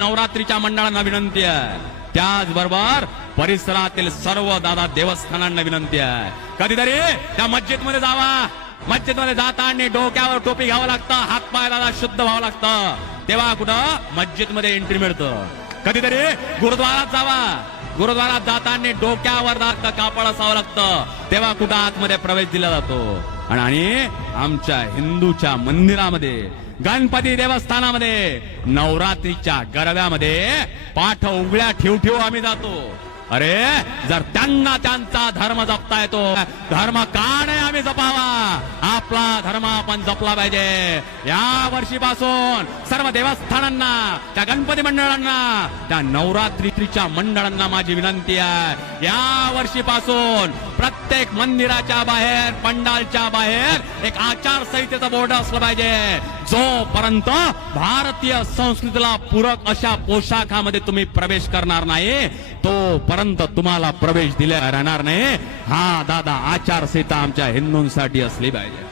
नवरात्रीच्या मंडळांना विनंती आहे. त्याचबरोबर परिसरातील सर्व दादा देवस्थानांना विनंती आहे. कधीतरी त्या मस्जिदमध्ये जावा. मस्जिदमध्ये जाताना डोक्यावर टोपी घ्यावं लागतं हातपाय दादा शुद्ध व्हावं लागतं. तेव्हा कुठं? मस्जिदमध्ये एंट्री मिळतं. कधीतरी गुरुद्वारात जावा. गुरुद्वारात जाताना डोक्यावर दादा कापड असावं लागतं. तेव्हा कुठं आतमध्ये प्रवेश दिला जातो. आणि- आमच्या हिंदूच्या मंदिरामध्ये गणपती देवस्थानामध्ये नवरात्रीच्या गरव्यामध्ये पाठ उघड्या ठेव ठेव आम्ही जातो. अरे जर त्यांना त्यांचा धर्म जपता येतो धर्म का नाही आम्ही जपावा. आपला धर्म आपण जपला पाहिजे. या वर्षीपासून सर्व देवस्थानांना त्या गणपती मंडळांना त्या नवरात्रीच्या मंडळांना माझी विनंती आहे. या वर्षीपासून प्रत्येक मंदिराच्या बाहेर पंडालच्या बाहेर एक आचारसंहितेचा बोर्ड असलं पाहिजे. जोपर्यंत भारतीय संस्कृतीला पूरक अशा पोशाखामध्ये तुम्ही प्रवेश करणार नाही तोपर्यंत तुम्हाला प्रवेश दिला राहणार नाही. हा दादा आचारसंहिता आमच्या हिंदूंसाठी असली पाहिजे.